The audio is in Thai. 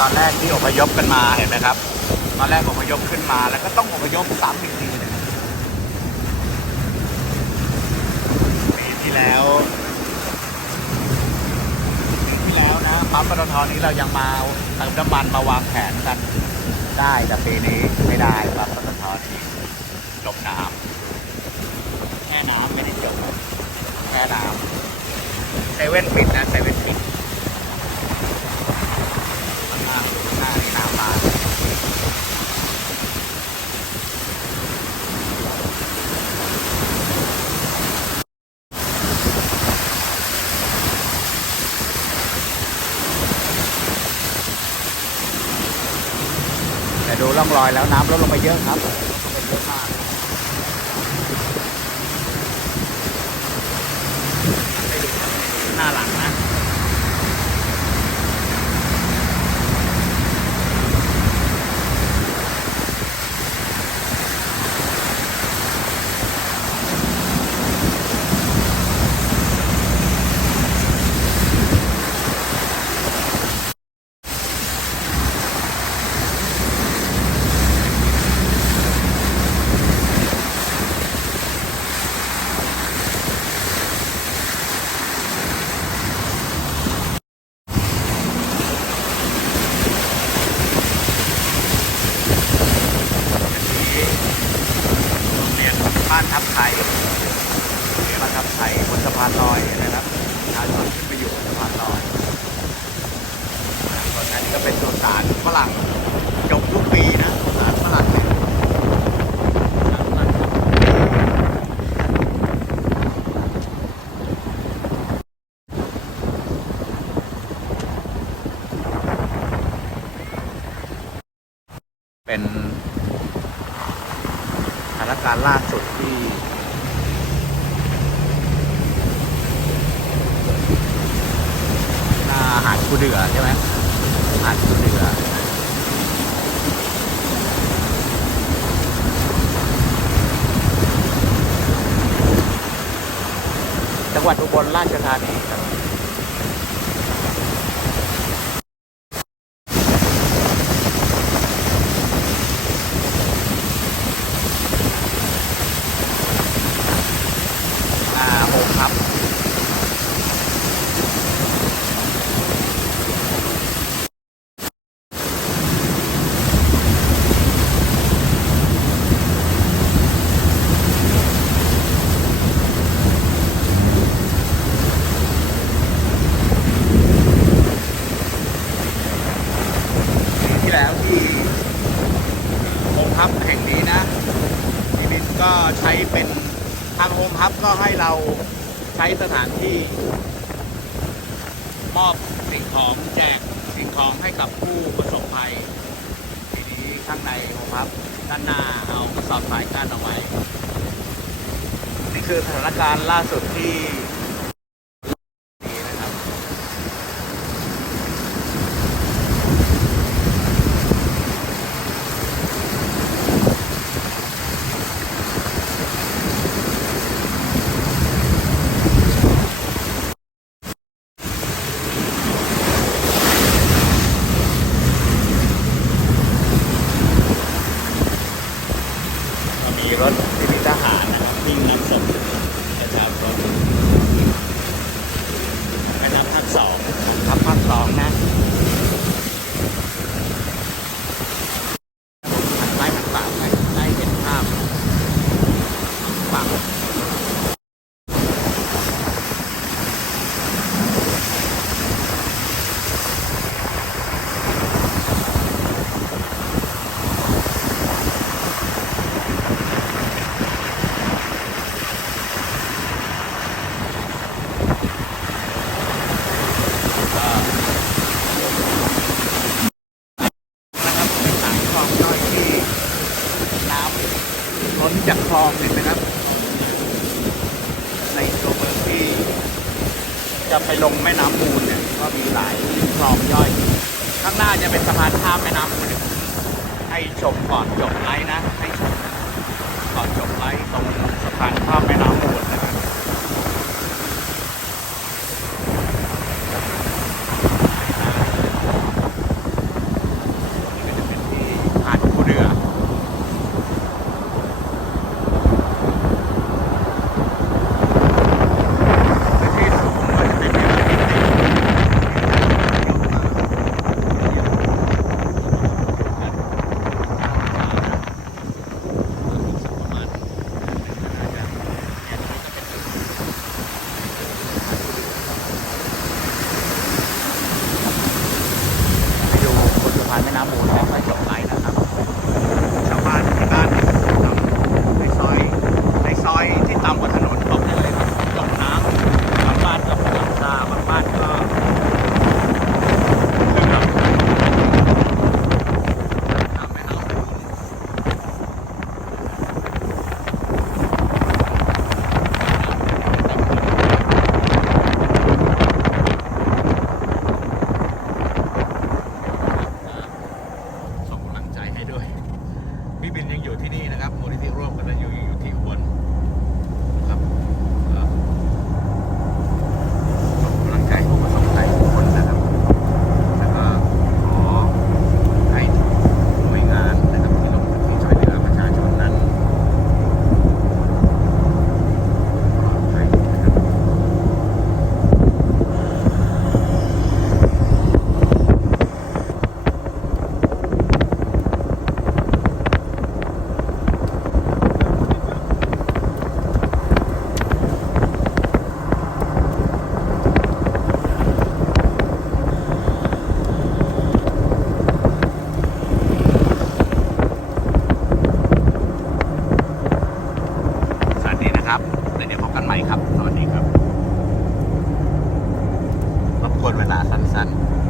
ตอนแรกที่อพยพกันมาเห็นไหมครับ ตอนแรกอพยพขึ้นมาแล้วก็ต้องอพยพซ้ำอีกทีนึงปีที่แล้วปีที่แล้วนะปั๊มปตทนี้เรายังมาเติมน้ำมันมาวางแผนกันได้แต่ปีนี้ไม่ได้ปั๊มปตทนี้จมน้ำแค่น้ำไม่ได้จมแค่น้ำเซเว่นปิดนะเซเว่นปิด ข้างหน้าข้างหน้านี่น้ำมาแต่ดู ร่องรอยแล้วน้ำลดลงไปเยอะครับลดลงไปเยอะมากให้ดูหน้าหลังนะ ที่โรงเรียนบ้านทับไทยโรงเรียนบ้านทับไทยบนสะพานลอยนะครับทางขึ้นไปอยู่บนสะพานลอยส่วนอันนี้ก็เป็นสุสานฝรั่งจบทุกปีนะสุสานฝรั่งเนี่ยสุสานฝรั่งเป็นสถานการณ์ล่าสุดที่ หน้าหาดคู เดือใช่ไหมหาดคูเดือจังหวัดอุบลราชธานีครับอ่าโฮมครับ ปีที่แล้วที่โฮมฮับแห่งนี้นะทีวิตก็ใช้เป็นับก็ให้เราใช้สถานที่ มอบสิ่งของแจกสิ่งของให้กับผู้ประสบภัย ทีนี้ข้างในโฮมฮับด้านหน้าเอากระสอบทรายกั้นเอาไว้ นี่คือสถานการณ์ล่าสุดที่นี่นะครับ ก็มีรถที่มีทหารนะครับวิ่งนำส่งประชาชนไปนับภาคสองทับภาคสองนะหันซ้ายหันขวาไปได้เห็นภาพฝั่งนะครับเป็นสายคลองย่อยที่น้ำล้นจากคลองเห็นไหมครับ ในตัวเมืองที่ จะไปลงแม่น้ำมูลเนี่ยก็มีหลายคลองย่อย ข้างหน้าจะเป็นสะพานข้ามแม่น้ำมูลเนี่ยให้ชมก่อนจบไลฟ์นะให้ชมก่อนจบไลฟ์ตรงสะพานข้ามแม่น้ำ นะครับแล้วเดี๋ยวพบกันใหม่ครับ สวัสดีครับรบกวนเวลาสั้นๆ